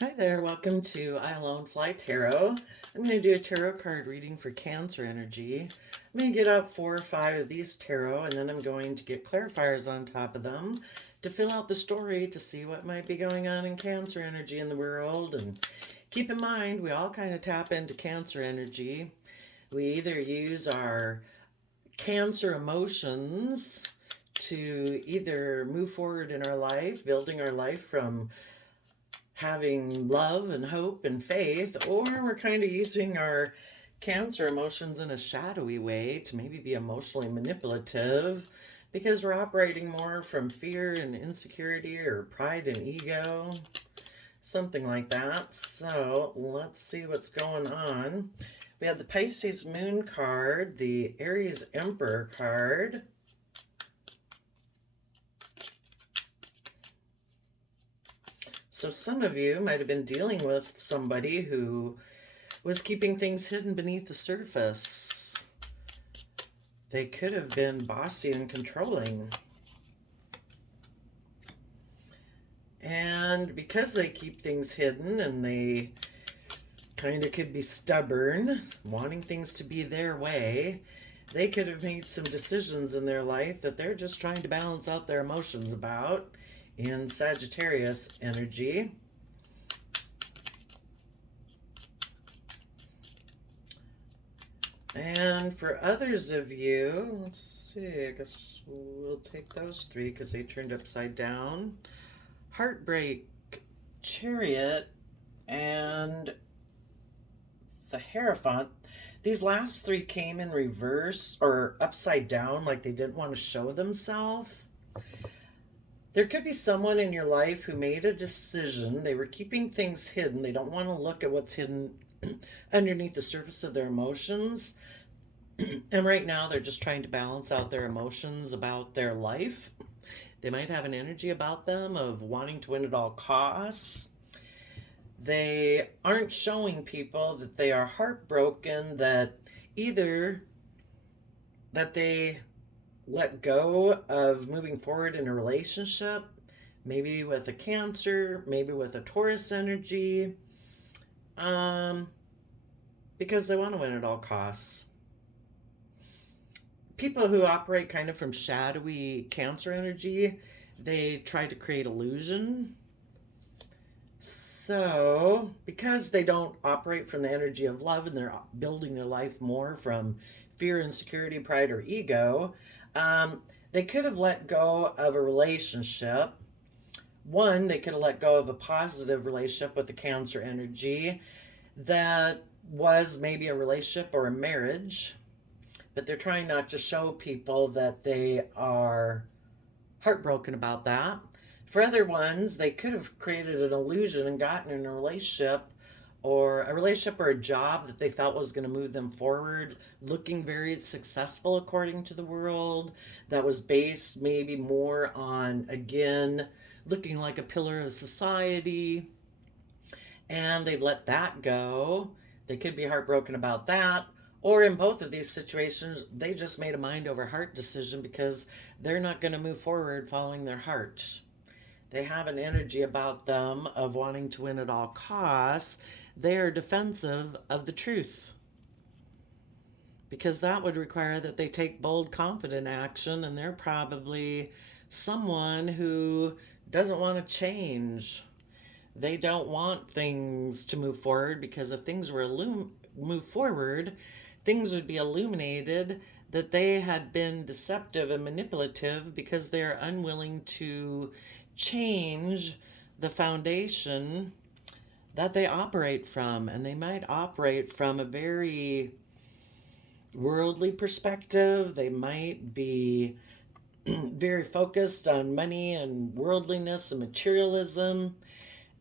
Hi there, welcome to I Alone Fly Tarot. I'm going to do a tarot card reading for Cancer energy. I'm going to get out 4 or 5 of these tarot, and then I'm going to get clarifiers on top of them to fill out the story to see what might be going on in Cancer energy in the world. And keep in mind, we all kind of tap into Cancer energy. We either use our Cancer emotions to either move forward in our life, building our life from having love and hope and faith, or we're kind of using our Cancer emotions in a shadowy way to maybe be emotionally manipulative because we're operating more from fear and insecurity or pride and ego, something like that. So let's see what's going on. We have the Pisces Moon card, the Aries Emperor card, so some of you might have been dealing with somebody who was keeping things hidden beneath the surface. They could have been bossy and controlling. And because they keep things hidden and they kind of could be stubborn, wanting things to be their way, they could have made some decisions in their life that they're just trying to balance out their emotions about in Sagittarius energy. And for others of you, let's see, I guess we'll take those 3 because they turned upside down. Heartbreak, Chariot, and the Hierophant. These last 3 came in reverse or upside down, like they didn't want to show themselves. There could be someone in your life who made a decision. They were keeping things hidden. They don't want to look at what's hidden underneath the surface of their emotions. And right now they're just trying to balance out their emotions about their life. They might have an energy about them of wanting to win at all costs. They aren't showing people that they are heartbroken, that either that they let go of moving forward in a relationship, maybe with a Cancer, maybe with a Taurus energy, because they want to win at all costs. People who operate kind of from shadowy Cancer energy, they try to create illusion. So, because they don't operate from the energy of love and they're building their life more from fear, insecurity, pride, or ego, they could have let go of a relationship. One, they could have let go of a positive relationship with the Cancer energy that was maybe a relationship or a marriage, but they're trying not to show people that they are heartbroken about that. For other ones, they could have created an illusion and gotten in a relationship or a job that they felt was going to move them forward, looking very successful according to the world, that was based maybe more on, again, looking like a pillar of society, and they've let that go. They could be heartbroken about that. Or in both of these situations, they just made a mind over heart decision because they're not going to move forward following their heart. They have an energy about them of wanting to win at all costs. They are defensive of the truth because that would require that they take bold, confident action, and they're probably someone who doesn't want to change. They don't want things to move forward because if things were move forward, things would be illuminated that they had been deceptive and manipulative because they're unwilling to change the foundation that they operate from. And they might operate from a very worldly perspective. They might be very focused on money and worldliness and materialism.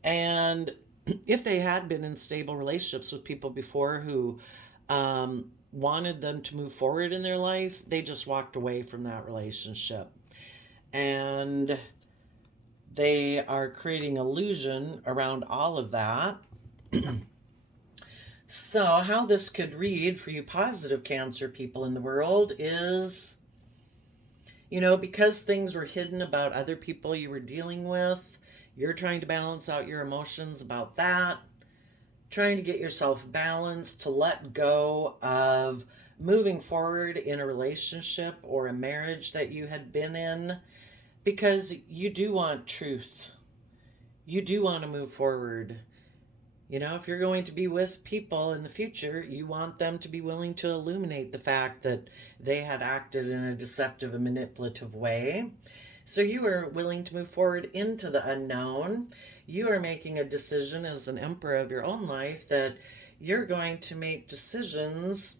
And if they had been in stable relationships with people before who wanted them to move forward in their life, they just walked away from that relationship. And they are creating illusion around all of that. So, how this could read for you positive Cancer people in the world is, because things were hidden about other people you were dealing with, You're trying to balance out your emotions about that, trying to get yourself balanced to let go of moving forward in a relationship or a marriage that you had been in, because you do want truth. You do want to move forward. You know, if you're going to be with people in the future, you want them to be willing to illuminate the fact that they had acted in a deceptive and manipulative way. So you are willing to move forward into the unknown. You are making a decision as an emperor of your own life that you're going to make decisions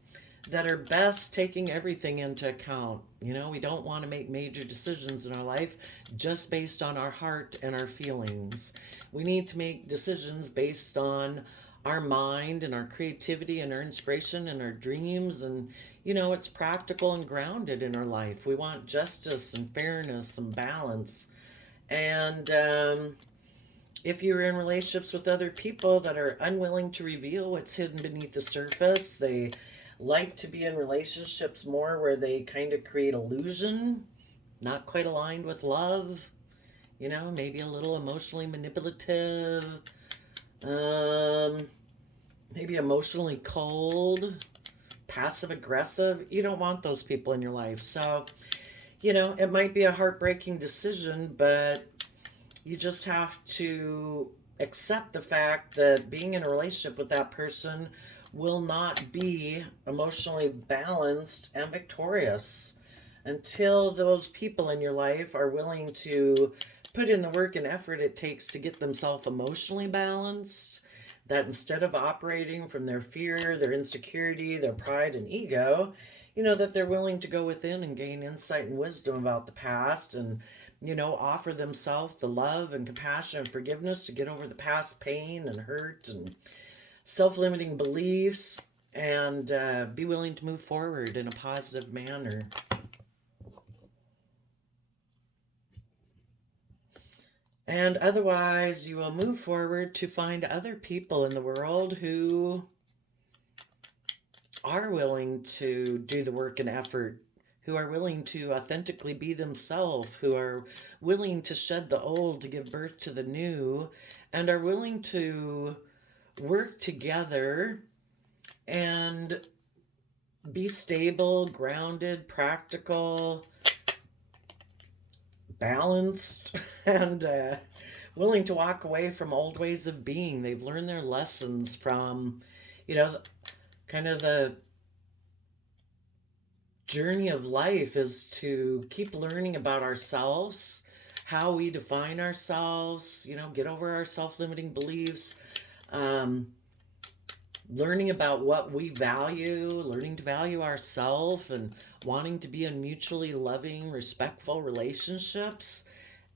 that are best taking everything into account. You know, we don't want to make major decisions in our life just based on our heart and our feelings. We need to make decisions based on our mind and our creativity and our inspiration and our dreams. And, you know, it's practical and grounded in our life. We want justice and fairness and balance. And if you're in relationships with other people that are unwilling to reveal what's hidden beneath the surface, they like to be in relationships more where they kind of create illusion, not quite aligned with love, you know, maybe a little emotionally manipulative, maybe emotionally cold, passive aggressive. You don't want those people in your life. So, you know, it might be a heartbreaking decision, but you just have to accept the fact that being in a relationship with that person will not be emotionally balanced and victorious until those people in your life are willing to put in the work and effort it takes to get themselves emotionally balanced. That instead of operating from their fear, their insecurity, their pride and ego, you know, that they're willing to go within and gain insight and wisdom about the past and, you know, offer themselves the love and compassion and forgiveness to get over the past pain and hurt and self-limiting beliefs, and be willing to move forward in a positive manner. And otherwise, you will move forward to find other people in the world who are willing to do the work and effort, who are willing to authentically be themselves, who are willing to shed the old to give birth to the new, and are willing to work together and be stable, grounded, practical, balanced, and willing to walk away from old ways of being. They've learned their lessons from, you know, kind of the journey of life is to keep learning about ourselves, how we define ourselves, you know, get over our self-limiting beliefs, learning about what we value, learning to value ourselves, and wanting to be in mutually loving, respectful relationships.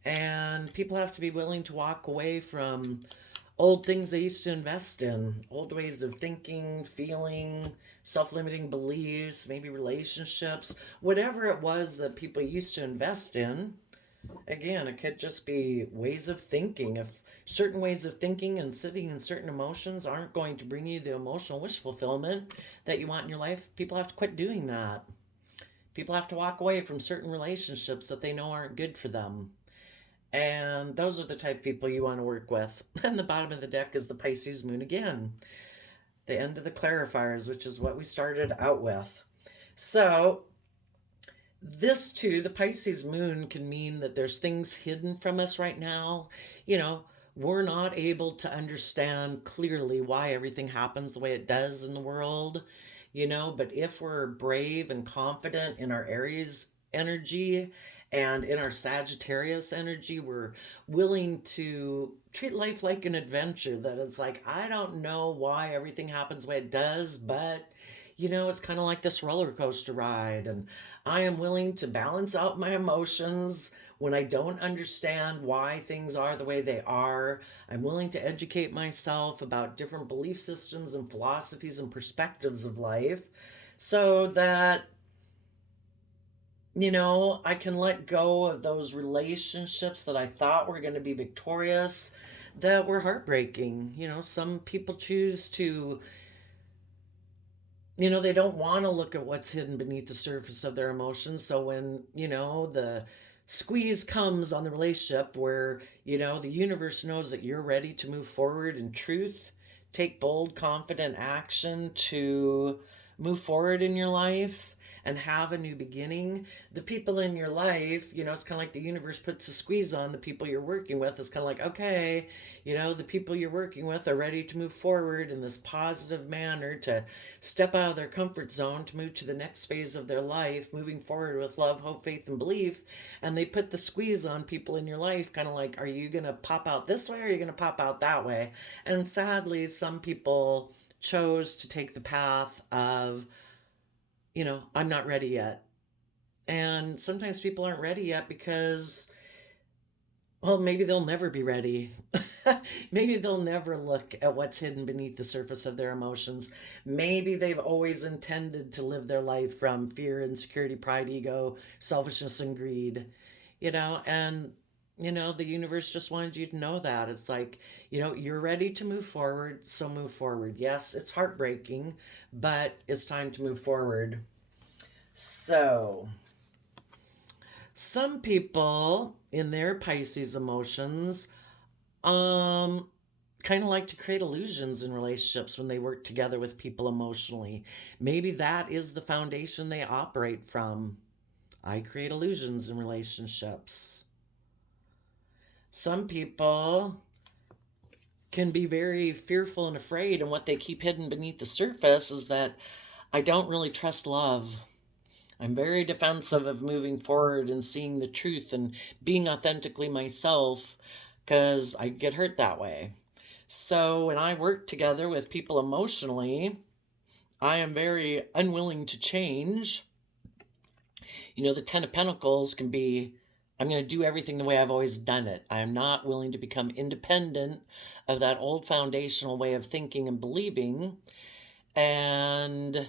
And people have to be willing to walk away from old things they used to invest in, old ways of thinking, feeling, self-limiting beliefs, maybe relationships, whatever it was that people used to invest in. Again, it could just be ways of thinking. If certain ways of thinking and sitting in certain emotions aren't going to bring you the emotional wish fulfillment that you want in your life, people have to quit doing that. People have to walk away from certain relationships that they know aren't good for them. And those are the type of people you want to work with. And the bottom of the deck is the Pisces Moon again. The end of the clarifiers, which is what we started out with. So this too, the Pisces Moon, can mean that there's things hidden from us right now. You know, we're not able to understand clearly why everything happens the way it does in the world, you know, but if we're brave and confident in our Aries energy and in our Sagittarius energy, we're willing to treat life like an adventure that is like, I don't know why everything happens the way it does, but you know, it's kind of like this roller coaster ride, and I am willing to balance out my emotions when I don't understand why things are the way they are. I'm willing to educate myself about different belief systems and philosophies and perspectives of life so that, you know, I can let go of those relationships that I thought were going to be victorious that were heartbreaking. You know, some people choose to, you know, they don't want to look at what's hidden beneath the surface of their emotions. So when, you know, the squeeze comes on the relationship where, the universe knows that you're ready to move forward in truth, take bold, confident action to move forward in your life and have a new beginning. The people in your life, it's kind of like the universe puts a squeeze on the people you're working with. It's kind of like, okay, the people you're working with are ready to move forward in this positive manner, to step out of their comfort zone, to move to the next phase of their life, moving forward with love, hope, faith, and belief. And they put the squeeze on people in your life, kind of like, are you going to pop out this way or are you going to pop out that way? And sadly, some people chose to take the path of, I'm not ready yet. And sometimes people aren't ready yet because, well, maybe they'll never be ready. Maybe they'll never look at what's hidden beneath the surface of their emotions. Maybe they've always intended to live their life from fear, insecurity, pride, ego, selfishness, and greed, and the universe just wanted you to know that. It's like, you're ready to move forward, so move forward. Yes, it's heartbreaking, but it's time to move forward. So, some people in their Pisces emotions kind of like to create illusions in relationships when they work together with people emotionally. Maybe that is the foundation they operate from. I create illusions in relationships. Some people can be very fearful and afraid, and what they keep hidden beneath the surface is that I don't really trust love. I'm very defensive of moving forward and seeing the truth and being authentically myself because I get hurt that way. So when I work together with people emotionally, I am very unwilling to change. The Ten of Pentacles can be, I'm going to do everything the way I've always done it. I am not willing to become independent of that old foundational way of thinking and believing. And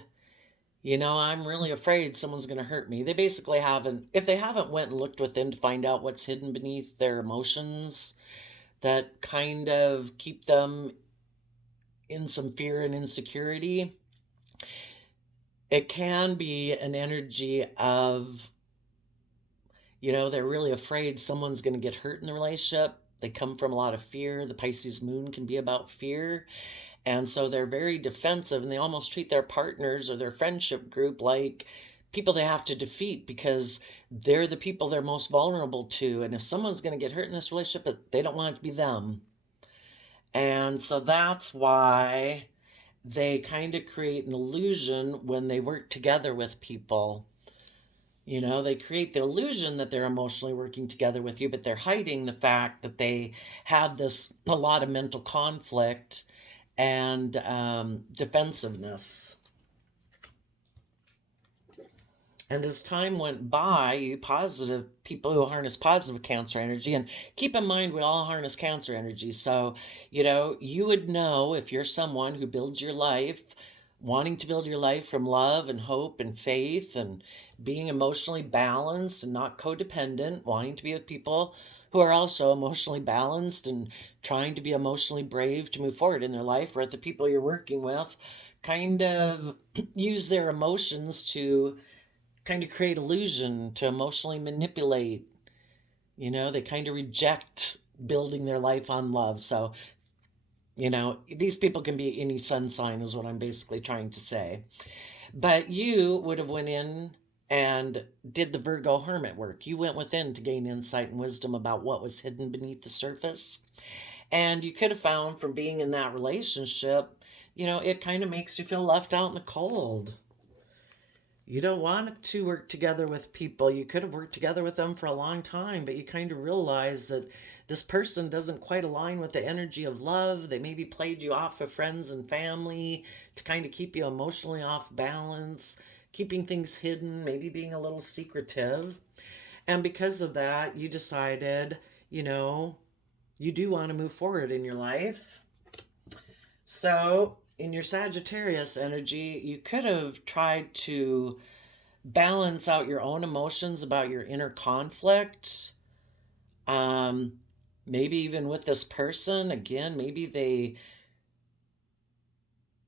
I'm really afraid someone's going to hurt me. They basically haven't, if they haven't went and looked within to find out what's hidden beneath their emotions that kind of keep them in some fear and insecurity, it can be an energy of, they're really afraid someone's going to get hurt in the relationship. They come from a lot of fear. The Pisces Moon can be about fear. And so they're very defensive, and they almost treat their partners or their friendship group like people they have to defeat because they're the people they're most vulnerable to. And if someone's going to get hurt in this relationship, they don't want it to be them. And so that's why they kind of create an illusion when they work together with people. They create the illusion that they're emotionally working together with you, but they're hiding the fact that they have a lot of mental conflict and defensiveness. And as time went by, you people who harness positive Cancer energy, and keep in mind we all harness Cancer energy. So, you would know if you're someone who builds your life, wanting to build your life from love and hope and faith and being emotionally balanced and not codependent, wanting to be with people who are also emotionally balanced and trying to be emotionally brave to move forward in their life, or if the people you're working with kind of use their emotions to kind of create illusion, to emotionally manipulate. They kind of reject building their life on love. So, these people can be any sun sign is what I'm basically trying to say. But you would have went in and did the Virgo hermit work. You went within to gain insight and wisdom about what was hidden beneath the surface. And you could have found from being in that relationship, it kind of makes you feel left out in the cold. You don't want to work together with people. You could have worked together with them for a long time, but you kind of realize that this person doesn't quite align with the energy of love. They maybe played you off of friends and family to kind of keep you emotionally off balance, keeping things hidden, maybe being a little secretive. And because of that, you decided, you do want to move forward in your life. So in your Sagittarius energy, you could have tried to balance out your own emotions about your inner conflict. Maybe even with this person, again, maybe they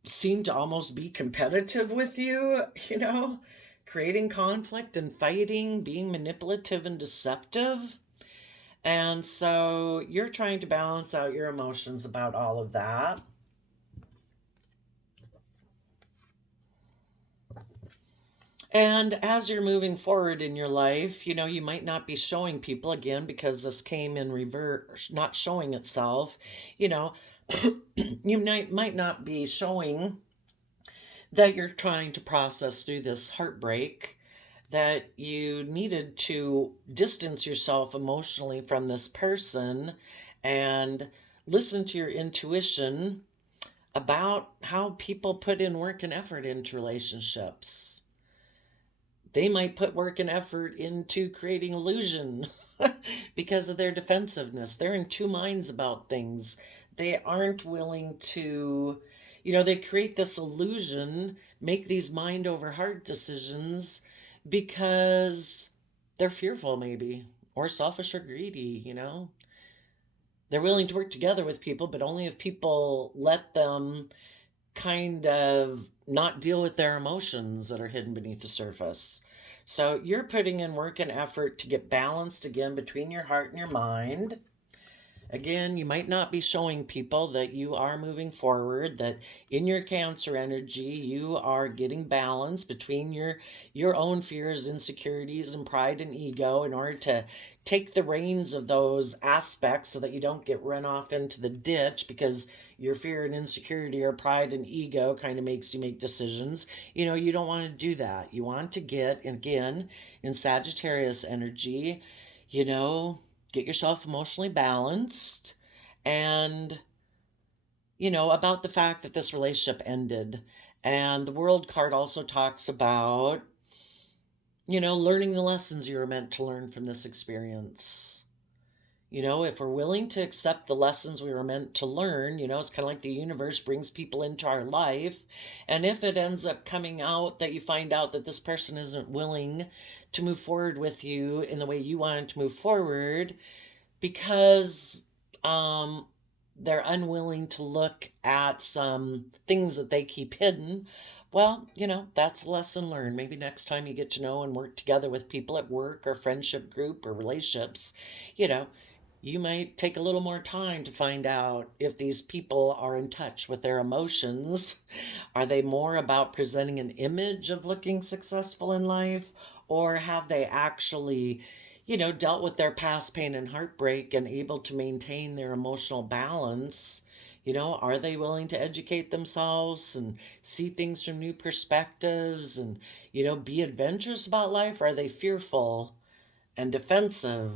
seem to almost be competitive with you, creating conflict and fighting, being manipulative and deceptive. And so you're trying to balance out your emotions about all of that. And as you're moving forward in your life, you might not be showing people again because this came in reverse, not showing itself. You know, you might not be showing that you're trying to process through this heartbreak, that you needed to distance yourself emotionally from this person and listen to your intuition about how people put in work and effort into relationships. They might put work and effort into creating illusion because of their defensiveness. They're in two minds about things. They aren't willing to, they create this illusion, make these mind over heart decisions because they're fearful, maybe, or selfish or greedy. They're willing to work together with people, but only if people let them kind of not deal with their emotions that are hidden beneath the surface. So you're putting in work and effort to get balanced again between your heart and your mind. Again, you might not be showing people that you are moving forward, that in your Cancer energy, you are getting balance between your own fears, insecurities, and pride and ego in order to take the reins of those aspects so that you don't get run off into the ditch because your fear and insecurity or pride and ego kind of makes you make decisions. You don't want to do that. You want to get, again, in Sagittarius energy, get yourself emotionally balanced and, about the fact that this relationship ended. And the World card also talks about, learning the lessons you were meant to learn from this experience. If we're willing to accept the lessons we were meant to learn, it's kind of like the universe brings people into our life. And if it ends up coming out that you find out that this person isn't willing to move forward with you in the way you wanted to move forward because they're unwilling to look at some things that they keep hidden, well, that's a lesson learned. Maybe next time you get to know and work together with people at work or friendship group or relationships, you might take a little more time to find out if these people are in touch with their emotions. Are they more about presenting an image of looking successful in life, or have they actually, dealt with their past pain and heartbreak and able to maintain their emotional balance? Are they willing to educate themselves and see things from new perspectives and, be adventurous about life? Or are they fearful and defensive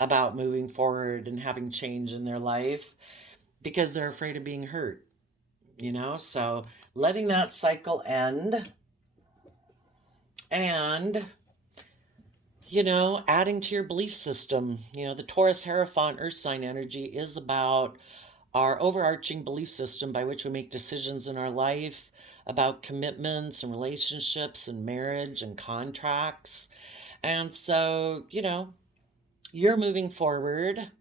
about moving forward and having change in their life because they're afraid of being hurt? So letting that cycle end and, adding to your belief system. The Taurus Hierophant Earth sign energy is about our overarching belief system by which we make decisions in our life about commitments and relationships and marriage and contracts. And so, you're moving forward,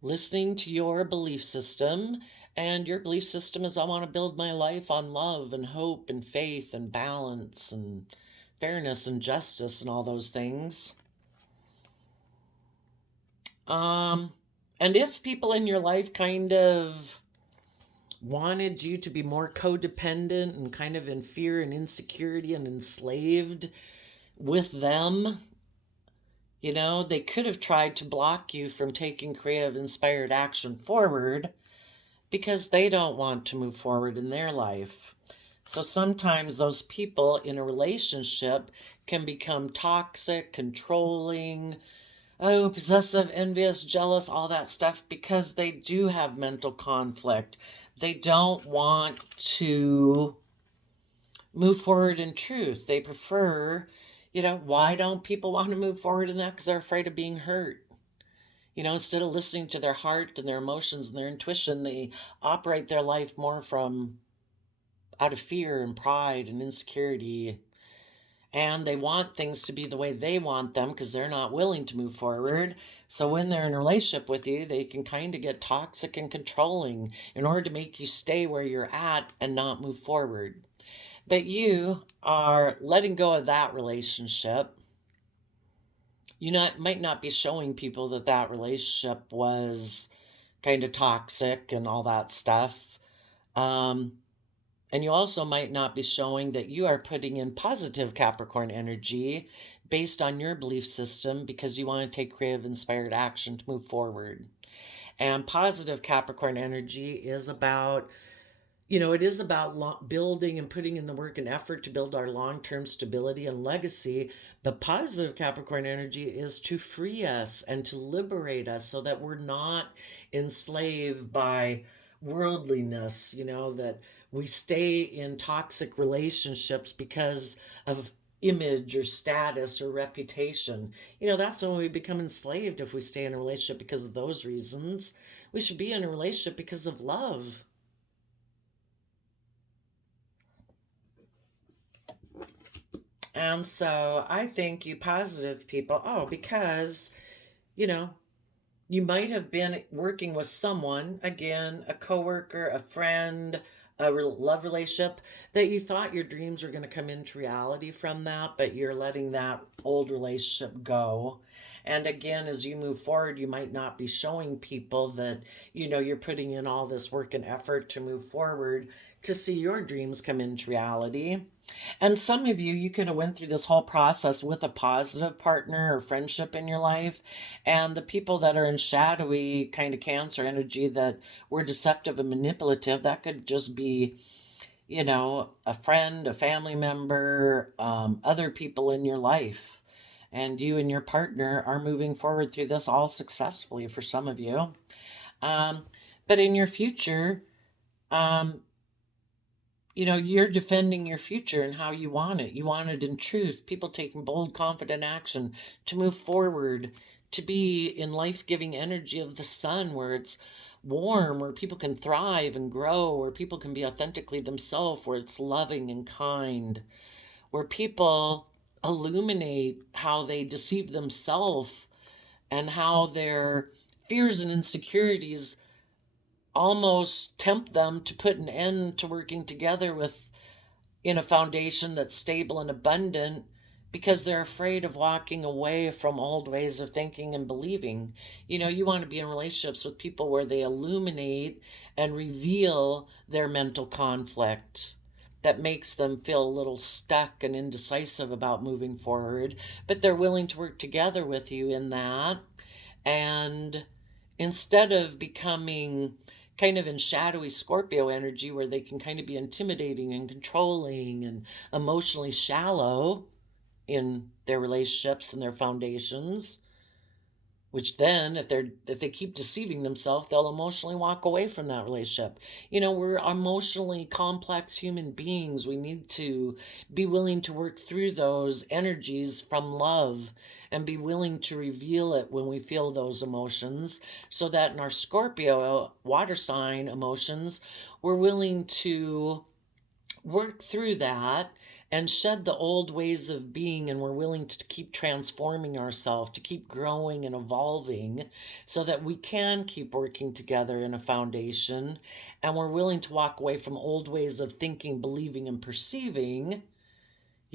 listening to your belief system, and your belief system is I want to build my life on love and hope and faith and balance and fairness and justice and all those things. And if people in your life kind of wanted you to be more codependent and kind of in fear and insecurity and enslaved with them, they could have tried to block you from taking creative, inspired action forward because they don't want to move forward in their life. So sometimes those people in a relationship can become toxic, controlling, possessive, envious, jealous, all that stuff because they do have mental conflict. They don't want to move forward in truth. They prefer, why don't people want to move forward in that? Because they're afraid of being hurt. Instead of listening to their heart and their emotions and their intuition, they operate their life more from out of fear and pride and insecurity. And they want things to be the way they want them because they're not willing to move forward. So when they're in a relationship with you, they can kind of get toxic and controlling in order to make you stay where you're at and not move forward. But you are letting go of that relationship. Might not be showing people that that relationship was kind of toxic and all that stuff. And you also might not be showing that you are putting in positive Capricorn energy based on your belief system because you want to take creative, inspired action to move forward. And positive Capricorn energy is about, it is about building and putting in the work and effort to build our long-term stability and legacy. The positive Capricorn energy is to free us and to liberate us so that we're not enslaved by worldliness, that we stay in toxic relationships because of image or status or reputation. That's when we become enslaved if we stay in a relationship because of those reasons. We should be in a relationship because of love. And so I think you positive people, because, you know, you might have been working with someone, again, a coworker, a friend, a love relationship, that you thought your dreams were going to come into reality from that, but you're letting that old relationship go. And again, as you move forward, you might not be showing people that, you're putting in all this work and effort to move forward to see your dreams come into reality. And some of you could have went through this whole process with a positive partner or friendship in your life. And the people that are in shadowy kind of Cancer energy that were deceptive and manipulative, that could just be, a friend, a family member, other people in your life. And you and your partner are moving forward through this all successfully for some of you. But in your future, you're defending your future and how you want it. You want it in truth. People taking bold, confident action to move forward, to be in life-giving energy of the sun, where it's warm, where people can thrive and grow, where people can be authentically themselves, where it's loving and kind, where people illuminate how they deceive themselves and how their fears and insecurities almost tempt them to put an end to working together in a foundation that's stable and abundant, because they're afraid of walking away from old ways of thinking and believing. You want to be in relationships with people where they illuminate and reveal their mental conflict that makes them feel a little stuck and indecisive about moving forward, but they're willing to work together with you in that. And instead of becoming kind of in shadowy Scorpio energy, where they can kind of be intimidating and controlling and emotionally shallow in their relationships and their foundations, which then if they keep deceiving themselves, they'll emotionally walk away from that relationship. We're emotionally complex human beings. We need to be willing to work through those energies from love and be willing to reveal it when we feel those emotions, so that in our Scorpio water sign emotions, we're willing to work through that and shed the old ways of being, and we're willing to keep transforming ourselves, to keep growing and evolving, so that we can keep working together in a foundation, and we're willing to walk away from old ways of thinking, believing, and perceiving,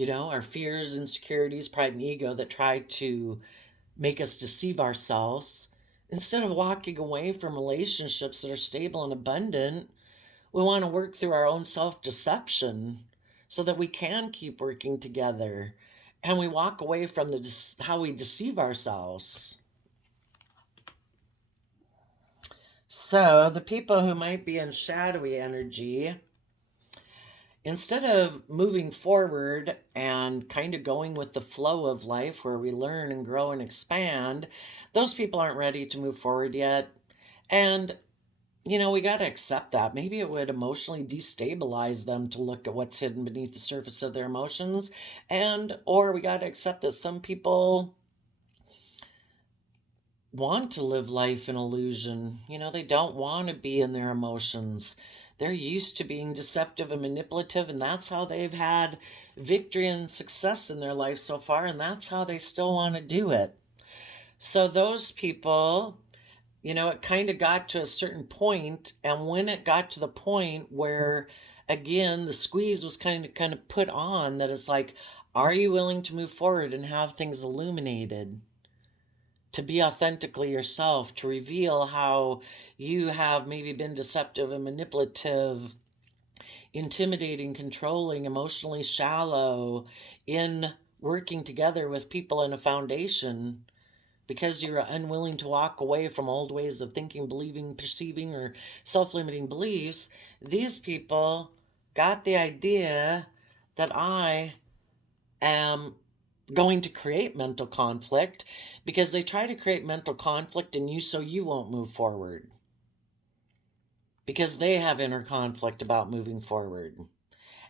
our fears, insecurities, pride, and ego that try to make us deceive ourselves. Instead of walking away from relationships that are stable and abundant, we want to work through our own self-deception so that we can keep working together, and we walk away from how we deceive ourselves. So the people who might be in shadowy energy, instead of moving forward and kind of going with the flow of life where we learn and grow and expand, those people aren't ready to move forward yet. And we got to accept that. Maybe it would emotionally destabilize them to look at what's hidden beneath the surface of their emotions. Or we got to accept that some people want to live life in illusion. They don't want to be in their emotions. They're used to being deceptive and manipulative, and that's how they've had victory and success in their life so far, and that's how they still want to do it. So those people, it kind of got to a certain point, and when it got to the point where again, the squeeze was kind of put on that it's like, are you willing to move forward and have things illuminated? To be authentically yourself, to reveal how you have maybe been deceptive and manipulative, intimidating, controlling, emotionally shallow in working together with people in a foundation because you're unwilling to walk away from old ways of thinking, believing, perceiving, or self limiting beliefs. These people got the idea that I am going to create mental conflict because they try to create mental conflict in you so you won't move forward. Because they have inner conflict about moving forward.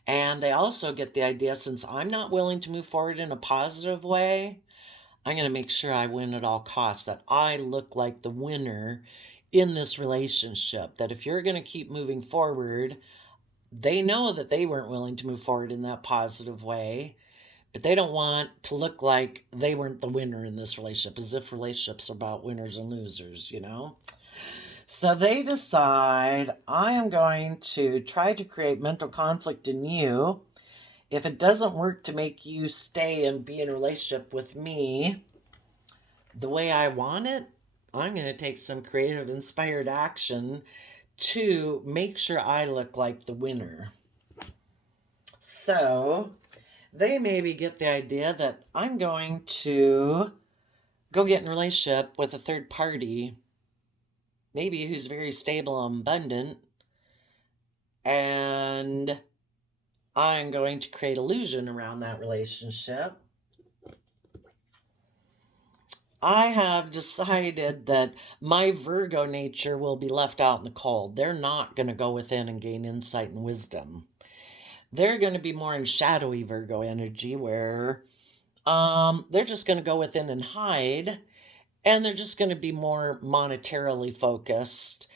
And they also get the idea, since I'm not willing to move forward in a positive way, I'm going to make sure I win at all costs, that I look like the winner in this relationship. That if you're going to keep moving forward, they know that they weren't willing to move forward in that positive way, but they don't want to look like they weren't the winner in this relationship, as if relationships are about winners and losers, you know? So they decide, I am going to try to create mental conflict in you. If it doesn't work to make you stay and be in a relationship with me the way I want it, I'm going to take some creative, inspired action to make sure I look like the winner. So they maybe get the idea that I'm going to go get in a relationship with a third party, maybe who's very stable and abundant, and I'm going to create illusion around that relationship. I have decided that my Virgo nature will be left out in the cold. They're not going to go within and gain insight and wisdom. They're going to be more in shadowy Virgo energy where they're just going to go within and hide, and they're just going to be more monetarily focused.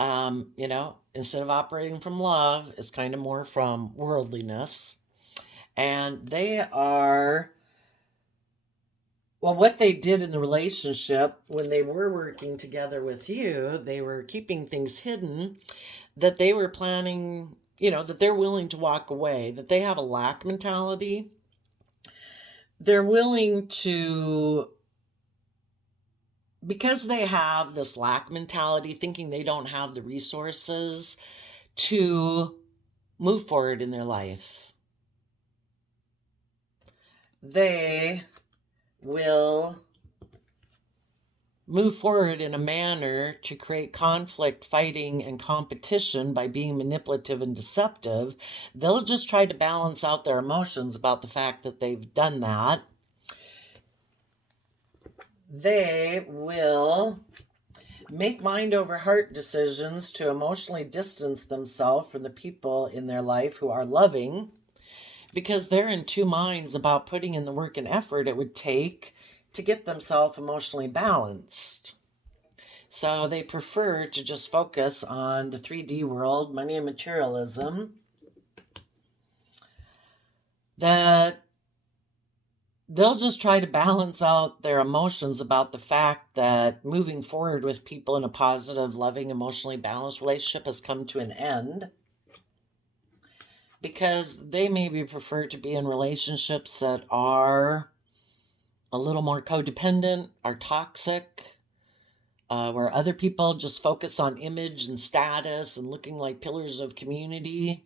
Instead of operating from love, it's kind of more from worldliness. And they are, well, what they did in the relationship when they were working together with you, they were keeping things hidden, that they were planning, that they're willing to walk away, that they have a lack mentality. They're willing to, because they have this lack mentality, thinking they don't have the resources to move forward in their life. They will move forward in a manner to create conflict, fighting, and competition by being manipulative and deceptive. They'll just try to balance out their emotions about the fact that they've done that. They will make mind over heart decisions to emotionally distance themselves from the people in their life who are loving, because they're in two minds about putting in the work and effort it would take to get themselves emotionally balanced. So they prefer to just focus on the 3D world, money and materialism, that they'll just try to balance out their emotions about the fact that moving forward with people in a positive, loving, emotionally balanced relationship has come to an end, because they maybe prefer to be in relationships that are a little more codependent, are toxic, where other people just focus on image and status and looking like pillars of community.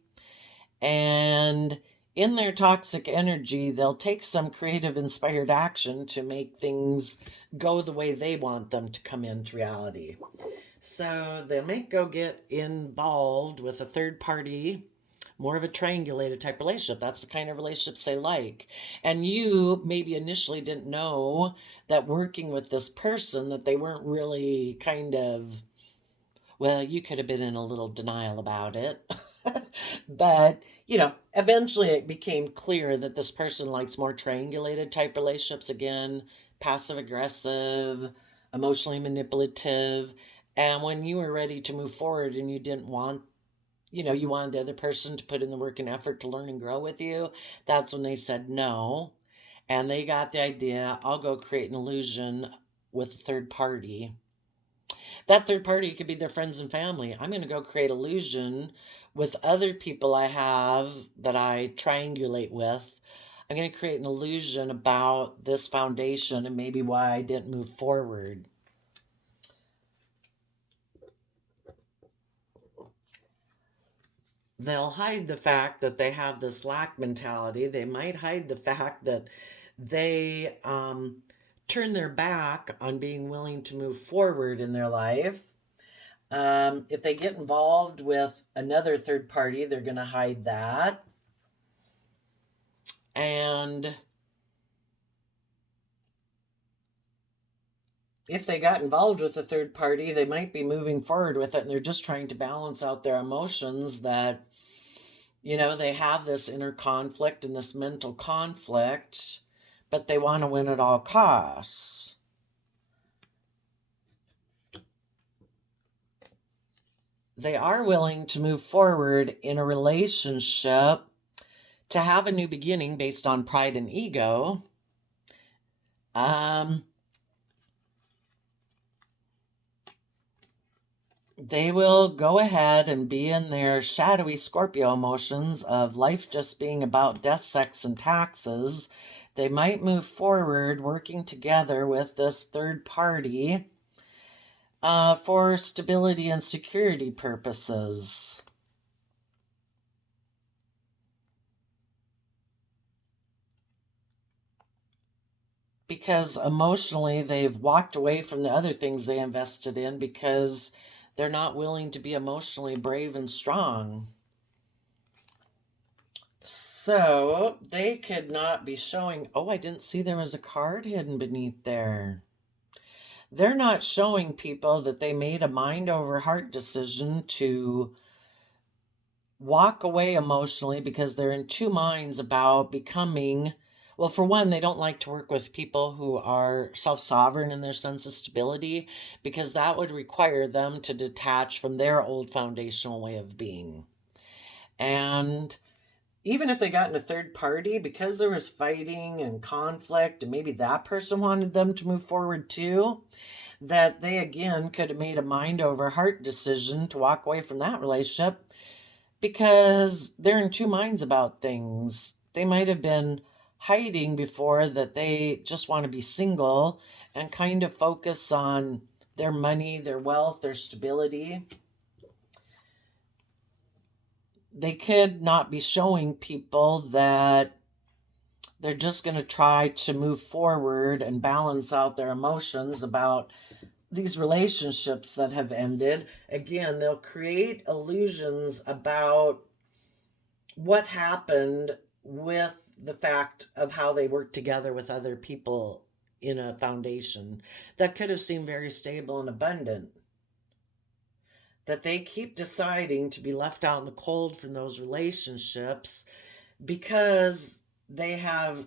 And in their toxic energy, they'll take some creative, inspired action to make things go the way they want them to come into reality. So they may go get involved with a third party, more of a triangulated type relationship. That's the kind of relationships they like. And you maybe initially didn't know that working with this person, that they weren't really well, you could have been in a little denial about it. But, eventually it became clear that this person likes more triangulated type relationships, again, passive aggressive, emotionally manipulative. And when you were ready to move forward and you didn't want, you wanted the other person to put in the work and effort to learn and grow with you, that's when they said no. And they got the idea, I'll go create an illusion with a third party. That third party could be their friends and family. I'm going to go create illusion with other people I have that I triangulate with. I'm going to create an illusion about this foundation and maybe why I didn't move forward. They'll hide the fact that they have this lack mentality. They might hide the fact that they turn their back on being willing to move forward in their life. If they get involved with another third party, they're going to hide that. And if they got involved with a third party, they might be moving forward with it and they're just trying to balance out their emotions that, they have this inner conflict and this mental conflict, but they want to win at all costs. They are willing to move forward in a relationship to have a new beginning based on pride and ego. They will go ahead and be in their shadowy Scorpio emotions of life just being about death, sex, and taxes. They might move forward working together with this third party for stability and security purposes. Because emotionally, they've walked away from the other things they invested in because they're not willing to be emotionally brave and strong. So they could not be showing, oh, I didn't see there was a card hidden beneath there. They're not showing people that they made a mind over heart decision to walk away emotionally because they're in two minds about becoming. Well, for one, they don't like to work with people who are self-sovereign in their sense of stability because that would require them to detach from their old foundational way of being. And even if they got in a third party, because there was fighting and conflict, and maybe that person wanted them to move forward too, that they again could have made a mind over heart decision to walk away from that relationship because they're in two minds about things. They might have been hiding before that they just want to be single and kind of focus on their money, their wealth, their stability. They could not be showing people that they're just going to try to move forward and balance out their emotions about these relationships that have ended. Again, they'll create illusions about what happened with the fact of how they work together with other people in a foundation that could have seemed very stable and abundant. That they keep deciding to be left out in the cold from those relationships because they have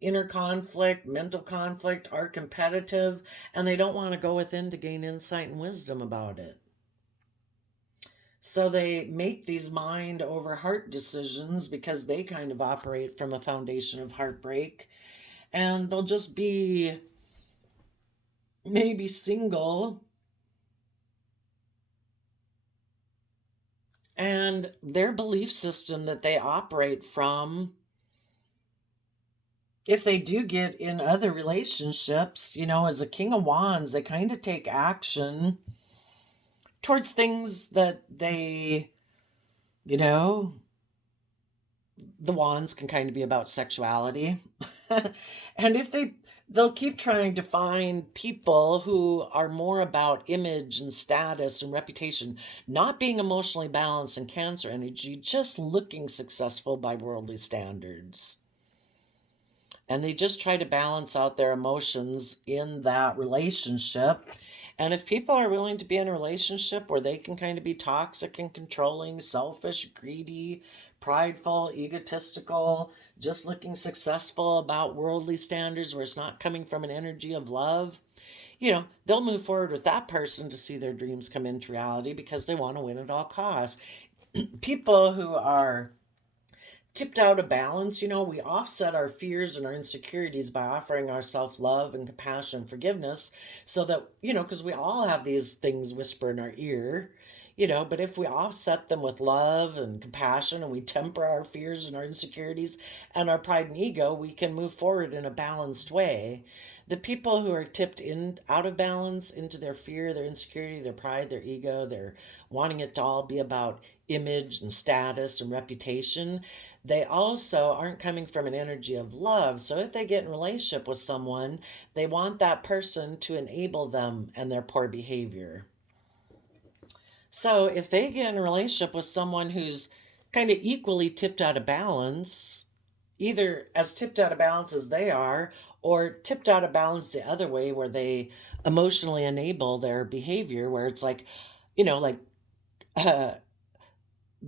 inner conflict, mental conflict, are competitive, and they don't want to go within to gain insight and wisdom about it. So they make these mind over heart decisions because they kind of operate from a foundation of heartbreak. And they'll just be maybe single. And their belief system that they operate from, if they do get in other relationships, as a King of Wands, they kind of take action towards things that they, the wands can kind of be about sexuality. And if they'll keep trying to find people who are more about image and status and reputation, not being emotionally balanced in Cancer energy, just looking successful by worldly standards. And they just try to balance out their emotions in that relationship. And if people are willing to be in a relationship where they can kind of be toxic and controlling, selfish, greedy, prideful, egotistical, just looking successful about worldly standards where it's not coming from an energy of love, they'll move forward with that person to see their dreams come into reality because they want to win at all costs. People who are tipped out of balance, we offset our fears and our insecurities by offering ourselves love and compassion and forgiveness so that, because we all have these things whisper in our ear, but if we offset them with love and compassion and we temper our fears and our insecurities and our pride and ego, we can move forward in a balanced way. The people who are tipped in out of balance into their fear, their insecurity, their pride, their ego, their wanting it to all be about image and status and reputation, they also aren't coming from an energy of love. So if they get in a relationship with someone, they want that person to enable them and their poor behavior. So if they get in a relationship with someone who's kind of equally tipped out of balance, either as tipped out of balance as they are, or tipped out of balance the other way, where they emotionally enable their behavior, where it's like, like uh,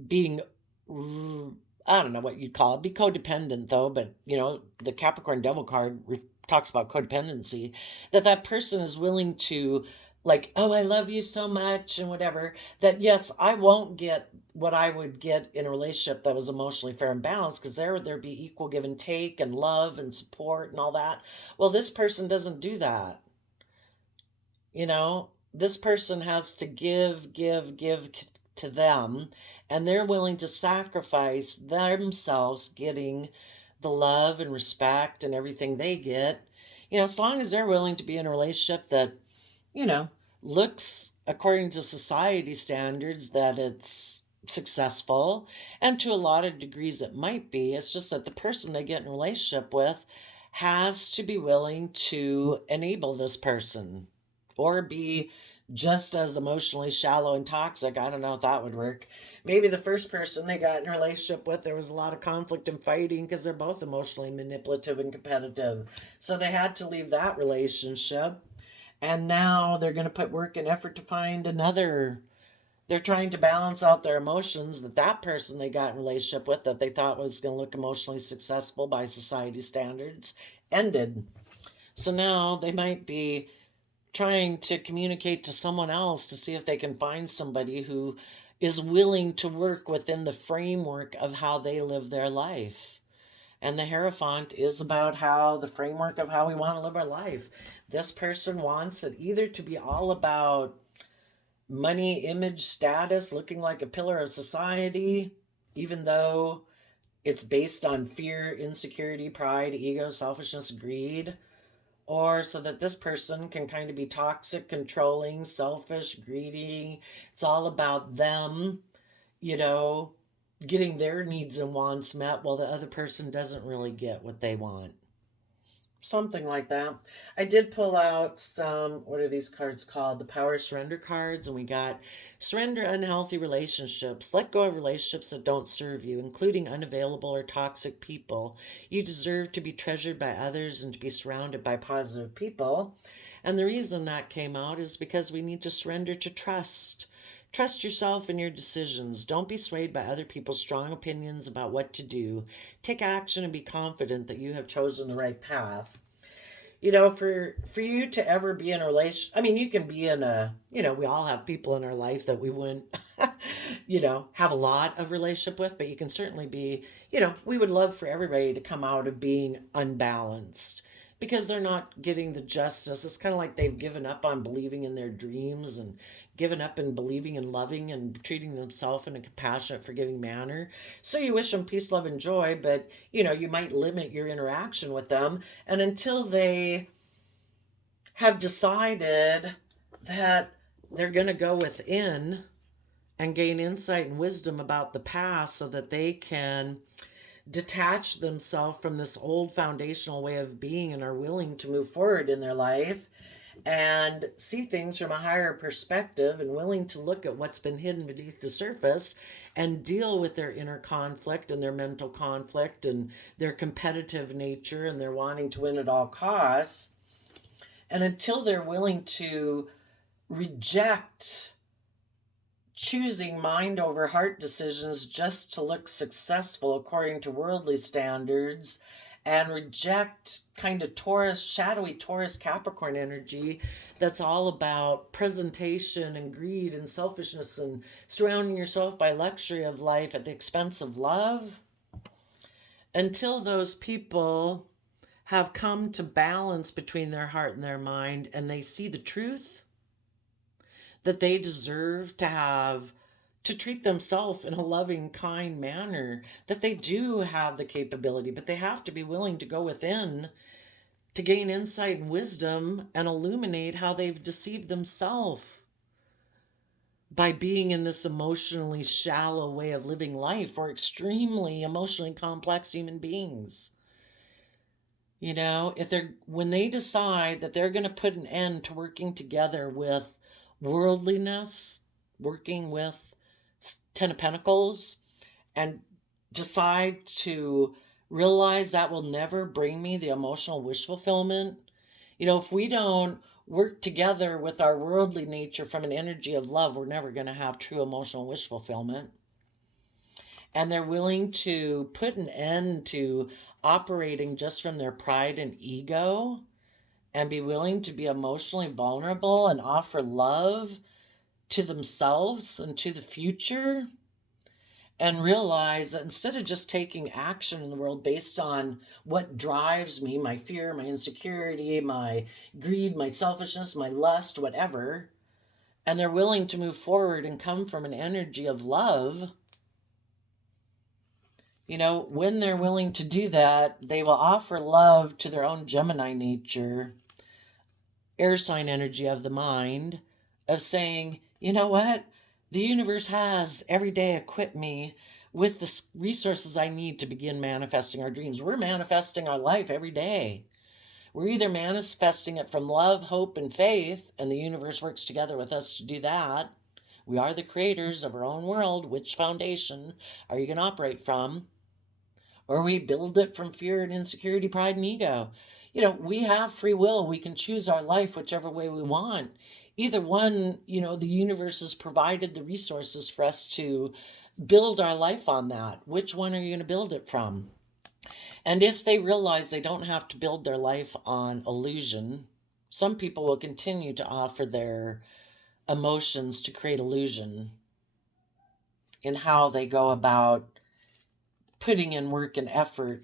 being, I don't know what you'd call it, be codependent though, but the Capricorn Devil card talks about codependency, that person is willing to, like, oh, I love you so much and whatever, that yes, I won't get what I would get in a relationship that was emotionally fair and balanced, because there'd be equal give and take and love and support and all that. Well, this person doesn't do that. This person has to give to them, and they're willing to sacrifice themselves getting the love and respect and everything they get, as long as they're willing to be in a relationship that, looks according to society standards that it's successful, and to a lot of degrees it might be. It's just that the person they get in a relationship with has to be willing to enable this person, or be just as emotionally shallow and toxic. I don't know if that would work. Maybe the first person they got in a relationship with, there was a lot of conflict and fighting because they're both emotionally manipulative and competitive. So they had to leave that relationship. And now they're going to put work and effort to find another. They're trying to balance out their emotions, that person they got in a relationship with, that they thought was going to look emotionally successful by society standards, ended. So now they might be trying to communicate to someone else to see if they can find somebody who is willing to work within the framework of how they live their life. And the Hierophant is about how the framework of how we want to live our life. This person wants it either to be all about money, image, status, looking like a pillar of society, even though it's based on fear, insecurity, pride, ego, selfishness, greed, or so that this person can kind of be toxic, controlling, selfish, greedy. It's all about them, getting their needs and wants met while the other person doesn't really get what they want. Something like that. I did pull out some, what are these cards called? The Power Surrender cards, and we got surrender unhealthy relationships. Let go of relationships that don't serve you, including unavailable or toxic people. You deserve to be treasured by others and to be surrounded by positive people. And the reason that came out is because we need to surrender to trust. Trust yourself and your decisions. Don't be swayed by other people's strong opinions about what to do. Take action and be confident that you have chosen the right path. For you to ever be in a relation, I mean, you can be in a, we all have people in our life that we wouldn't, have a lot of relationship with, but you can certainly be, we would love for everybody to come out of being unbalanced, because they're not getting the justice. It's kind of like they've given up on believing in their dreams and given up in believing in loving and treating themselves in a compassionate, forgiving manner. So you wish them peace, love, and joy, but you might limit your interaction with them. And until they have decided that they're going to go within and gain insight and wisdom about the past so that they can detach themselves from this old foundational way of being and are willing to move forward in their life and see things from a higher perspective, and willing to look at what's been hidden beneath the surface and deal with their inner conflict and their mental conflict and their competitive nature and their wanting to win at all costs. And until they're willing to reject choosing mind over heart decisions just to look successful according to worldly standards, and reject kind of Taurus, shadowy Taurus Capricorn energy that's all about presentation and greed and selfishness and surrounding yourself by luxury of life at the expense of love, until those people have come to balance between their heart and their mind, and they see the truth that they deserve to treat themselves in a loving, kind manner, that they do have the capability, but they have to be willing to go within to gain insight and wisdom and illuminate how they've deceived themselves by being in this emotionally shallow way of living life. We're extremely emotionally complex human beings. You know, when they decide that they're going to put an end to working together with worldliness, working with Ten of Pentacles, and decide to realize that will never bring me the emotional wish fulfillment. You know, if we don't work together with our worldly nature from an energy of love, we're never going to have true emotional wish fulfillment. And they're willing to put an end to operating just from their pride and ego, and be willing to be emotionally vulnerable and offer love to themselves and to the future, and realize that instead of just taking action in the world based on what drives me, my fear, my insecurity, my greed, my selfishness, my lust, whatever, and they're willing to move forward and come from an energy of love, you know, when they're willing to do that, they will offer love to their own Gemini nature, air sign energy of the mind, of saying, you know what? The universe has every day equipped me with the resources I need to begin manifesting our dreams. We're manifesting our life every day. We're either manifesting it from love, hope, and faith, and the universe works together with us to do that. We are the creators of our own world. Which foundation are you going to operate from? Or we build it from fear and insecurity, pride, and ego. You know, we have free will. We can choose our life whichever way we want. Either one, you know, the universe has provided the resources for us to build our life on that. Which one are you going to build it from? And if they realize they don't have to build their life on illusion, some people will continue to offer their emotions to create illusion in how they go about putting in work and effort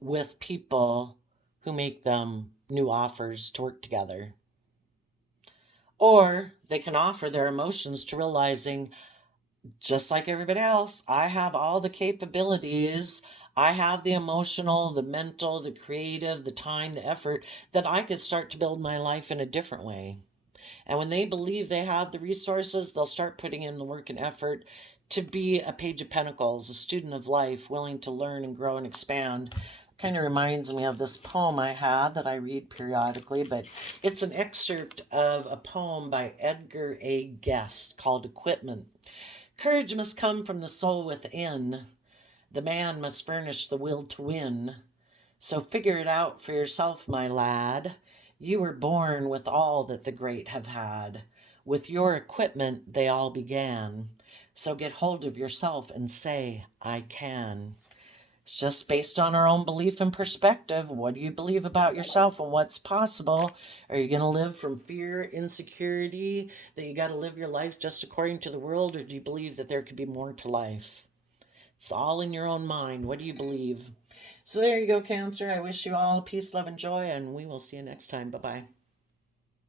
with people who make them new offers to work together. Or they can offer their emotions to realizing, just like everybody else, I have all the capabilities. I have the emotional, the mental, the creative, the time, the effort, that I could start to build my life in a different way. And when they believe they have the resources, they'll start putting in the work and effort to be a Page of Pentacles, a student of life, willing to learn and grow and expand. Kind of reminds me of this poem I had that I read periodically, but it's an excerpt of a poem by Edgar A. Guest called Equipment. Courage must come from the soul within. The man must furnish the will to win. So figure it out for yourself, my lad. You were born with all that the great have had. With your equipment they all began. So get hold of yourself and say, I can. It's just based on our own belief and perspective. What do you believe about yourself and what's possible? Are you going to live from fear, insecurity, that you got to live your life just according to the world, or do you believe that there could be more to life? It's all in your own mind. What do you believe? So there you go, Cancer. I wish you all peace, love, and joy, and we will see you next time. Bye-bye.